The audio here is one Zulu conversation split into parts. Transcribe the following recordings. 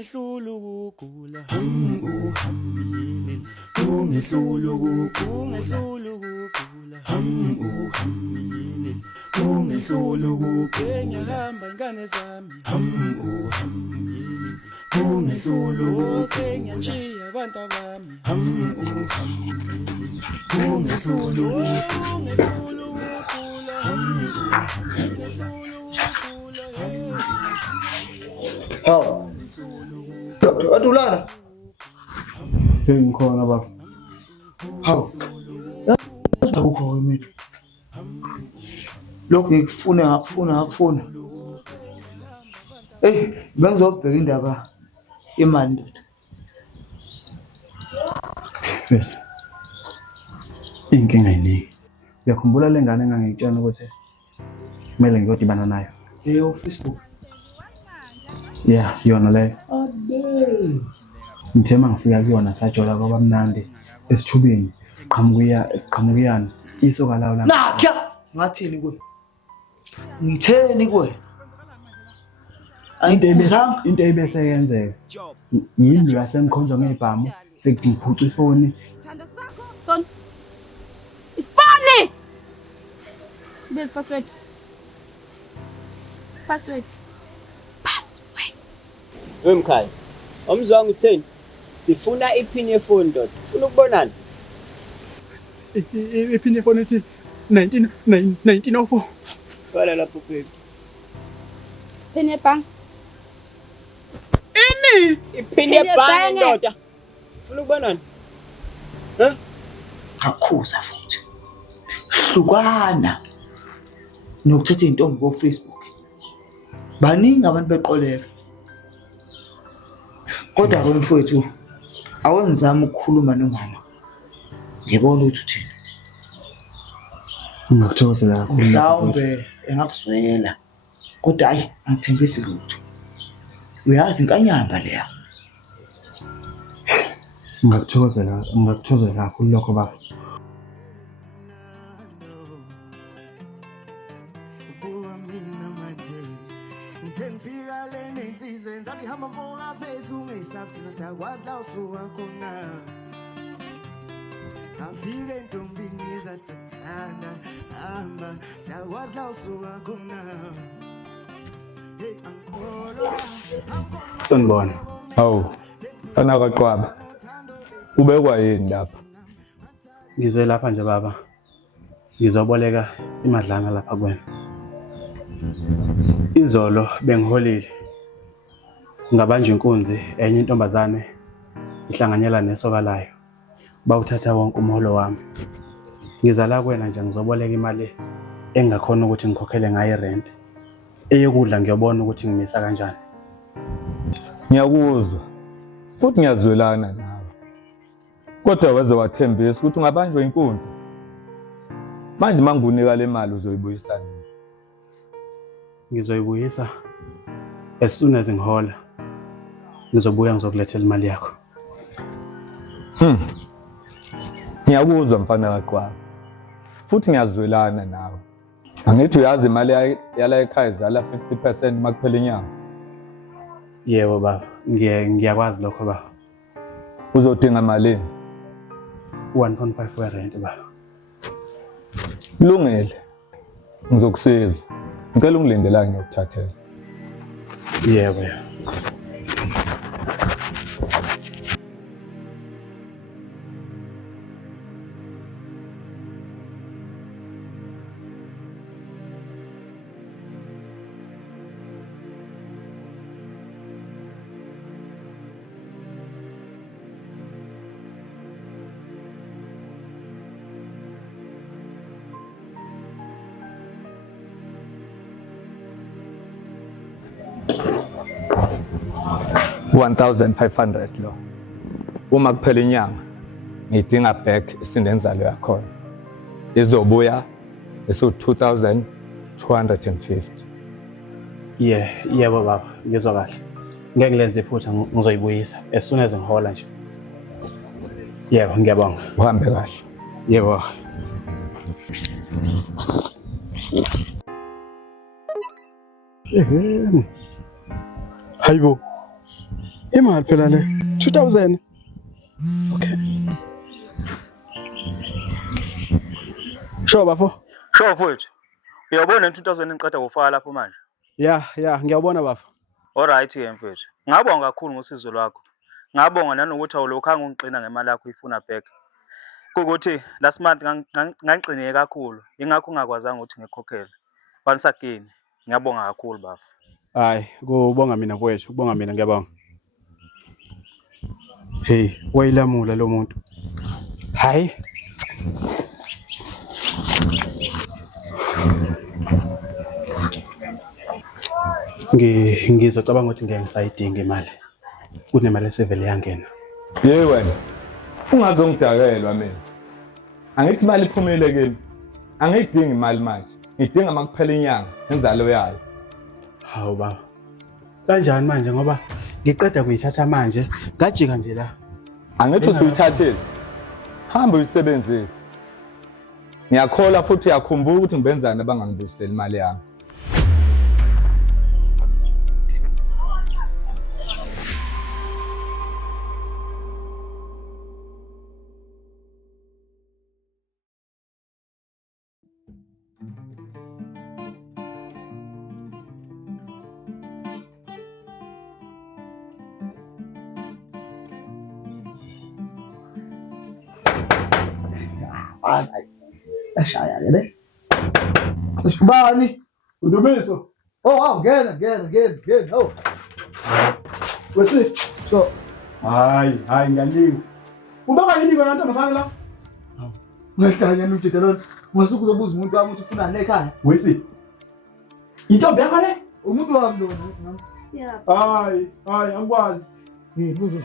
kungehlula ukugula kungehlula ukugula kungehlula ukugula ngiyahamba ingane zami kungehlula ukugula ngiyachiya abantu abami kungehlula ukugula Hawu. Adulana. Ngikhona baba. Hawu. Akukho mina. Lokhu ngikufuna. Bengizobheka indaba imali ndoda. Yes. Inkinga yini? Uyakhumbula lengane engangitshela ukuthi kumele ngiyodibana nayo? Eyo Facebook. Yeah, yona leyo. Abe. Ngithe mangifika kuyona sajola kwaba mnandi esithubeni qhamukuyana isoka lawo la. Nakya ngathini kuwe? Ngitheni kuwe? Into ebese yenzeka. Yindlu yasemkhonzo ngebhamu sekuphuca ifoni. Thanda sakho son. Ifoni. Bese password. Wemkhaya, omzwangu utheni? Sifuna iphini yefoni ndoda. Ufuna ukubonana? Iphini yefoni ethi 1904. Bhala lapho baby. Phini yebhangi. Iphini yebhangi ndoda. Ufuna ukubonana? Akhuza futhi. Hlukana. Nokuthatha intombi ku Facebook. Baningi abantu beqoleka. Kodwa ke mfowethu awenzama ukukhuluma nomama. Ngibona ukuthi uthini. Ngakuthokozela kakhulu. Mhlawumbe engakuswela. Kodwa hayi angithembisi lutho. Uyazi inkanyamba leya. Ngakuthokozela kakhulu lokho baba. Ngifika lena insizwe ngihamba mfoka phezulu ungesathina siyakwazi la usuka khona afike entombini ezathanda hamba siyakwazi la usuka khona hey angikholwa Sanibona. Hawu. Fana kaqwaba. Ubekwa yini lapha? Ngize lapha nje baba. Ngizoboleka imadlana lapha kwena. Izolo bengiholile. Ngabanje inkunzi enye intombazane ihlanganyela nesoka layo. Bawuthatha wonke umholo wami. Ngiza la kwena nje ngizoboleka imali engakhona ukuthi ngikhokhele ngayo irent. Eyokudla ngiyobona ukuthi ngimisa kanjani. Ngiyakuzwa. Futhi ngiyazwelana nawe. Kodwa waze wathembisa ukuthi ungabanjwa inkunzi. Manje mangunika le mali uzoyibuyisa nini? Ngizoyibuyisa as soon as ngihola. Ngizobuya ngizokulethela imali yakho. Ngiyakuzwa mfana kaqwaba. Futhi ngiyazwelana nawe. Angithi uyazi imali yala ekhaya izala 50% makuphela inyanga. Yebo baba, ngiyakwazi lokho baba. Uzodinga malini? 1.5 werent baba. Kulungile. Ngizokusiza. Ngicela ungilinde la ngiyokuthathela. Yebo. $1,500 lo. Uma kuphela inyanga ngidinga back isindenzalo yakho. Izobuya esu-2,250. Yebo baba, ngizwa kahle. Ngeke ngilenze iphutha ngizoyibuyisa as soon as ngihola nje. Yebo, ngiyabonga. Uhambe kahle. Yebo. Hayibo. Imali phela le 2000. Okay. Sure bafo. Sure mfowethu. Uyabona 2000 engiqeda kufaka lapho manje. Yeah, ngiyabona bafo. Alright ke mfowethu. Ngabonga kakhulu ngosizo lwakho. Ngabonga nanokuthi awulokhanga ungixina ngemali yakho uyifuna back. Kukuthi last month ngangixineke kakhulu. Ingakho ungakwazanga ukuthi ngikhokhele. Once again, ngiyabonga kakhulu bafo. Hayi, kubonga mina mfowethu, kubonga mina ngiyabonga. Hey, wayilamula lo muntu. Hayi. Ngizocabanga ukuthi ngeke ngisayidinga imali. Kunemali esevele yangena. Yey wena. Ungaze ungidakelwa mina. Angithi imali iphumile kimi. Angidingi imali manje. Ngidinga makuphela inyanga enzalo yayo. Hawu baba. Kanjani manje ngoba ngiqeda kuyithatha manje, ngajika nje la. Angithi usuyithathile. Hamba uyisebenzise. Ngiyakhola futhi uyakhumbula ukuthi ngibenzani abangangibuyiseli imali yami. Ashaya ne. Sibani? Udumiso. Oh, ngena. Oh. Wesi. So, Hayi, ngiyalinga. Ubaka yini kona ntombazane la? ngekanye nomjitelon. Ngasuku uzobuza umuntu wami ukuthi ufuna nekhaya. Wesi. Intombi yakho le? Umuntu wami lo. Yeah. Hayi, angikwazi. Buzo.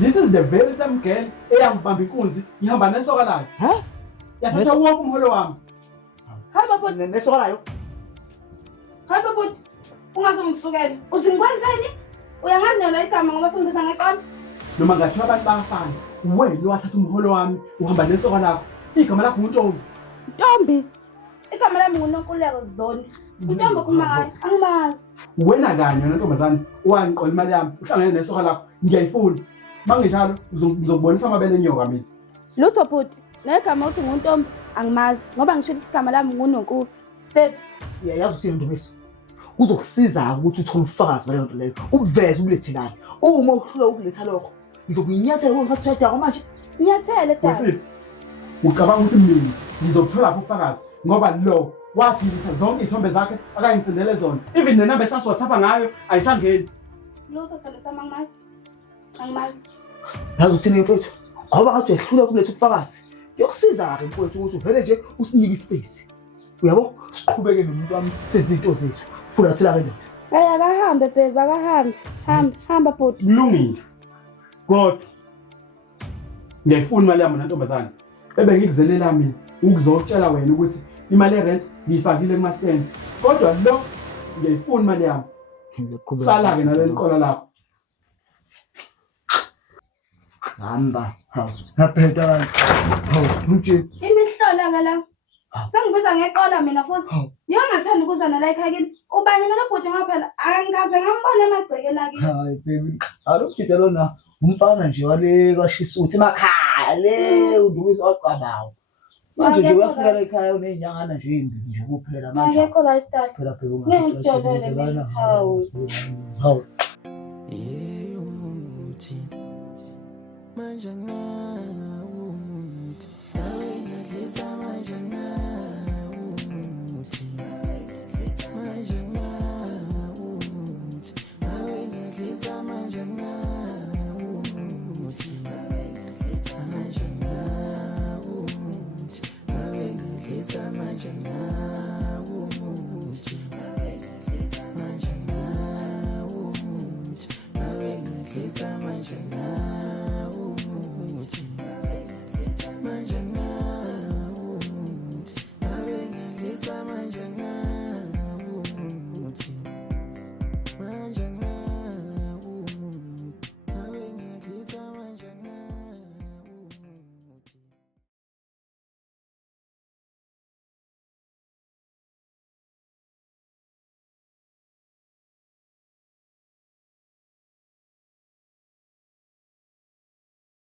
This is the very same girl eyangibamba inkunzi, ihamba nesoka layo. Ha? Yathatha wonke umholo wami. Hayi baba, Nesokalayo. hayi baba. Ungazongisukela. Uzingikwenzeni? Uyanganela igama ngoba sengibiza ngeqolo. Noma ngathi abantu bayafana. Wena wathatha umholo wami, uhamba nesoka lakho. Igama lakho uNtombi. Ntombi. Igama lami nguNonkululeko Zone. Untombi kumayi, angimazi. Wena kanye nontombazane wangiqola imali yami, uhlangene nesoka lakho. Ngiyayifuna. Manginjalo ngizokubonisa amabele enyoka mina. Lutho bhuti, negama uthi nguNtombi angimazi ngoba ngishilo igama lami nguNonkulu. Babe, Yazi ukuthi Ndumiso. Kuzokusiza ukuthi uthole ubufakazi bale nto leyo. Ubuveze ubulethe la. Uma uhlula ukuletha lokho, ngizokuyinyathela ngoba ngathi manje. nyathele dad. Wesi. Ucabanga ukuthi mina ngizokuthola lapho ubufakazi ngoba lo wathilisa zonke izithombe zakhe akayingisendele zona. Even nenamba esaso WhatsApp ngayo ayisangeni. Lutho sale sama angimazi. Angimazi. Yazi ukuthi mfethu, awuba ngathi uyahlula ukuletha ubufakazi. Yokusiza ke mfethu ukuthi uvele nje usinike ispace. Uyabo? Siqhubeke nomuntu wami senze izinto zethu. Funa thina ke ndoda. Aya kahambe babe, akahambe. Hamba bhuti. Kulungile. Kodwa ngiyayifuna imali yami nantombazane. Bebe ngikuzelela mina ukuzotshela wena ukuthi imali yerent ngiyifakile kumastand. Kodwa lo ngiyayifuna imali yami. Sala ke naleli qola lakho. Hamba. Ngaphela. Manje Imihlola ngala. Sengibiza ngeqola mina futhi. Yongathanda ukuzana la ekhaya kini. Ubanye nalobhuti ngaphela angikaze ngambona emagcekeni akini. hayi baby. Alokho lona umfana nje wale kwashisa uthi emakhaya le uNdumiso waqabawo. Manje nje uyafika la ekhaya unezinyangana nje imbili nje kuphela manje. Akekho la start. Phela Ngijolele mina. Hawu. Hawu. umuthi manje nawo umuthi nawe ngidlisa manje nawo umuthi manje nawo umuthi nawe ngidlisa manje nawo umuthi manje nawo umuthi nawe ngidlisa manje nawo umuthi manje nawo umuthi nawe ngidlisa manje nawo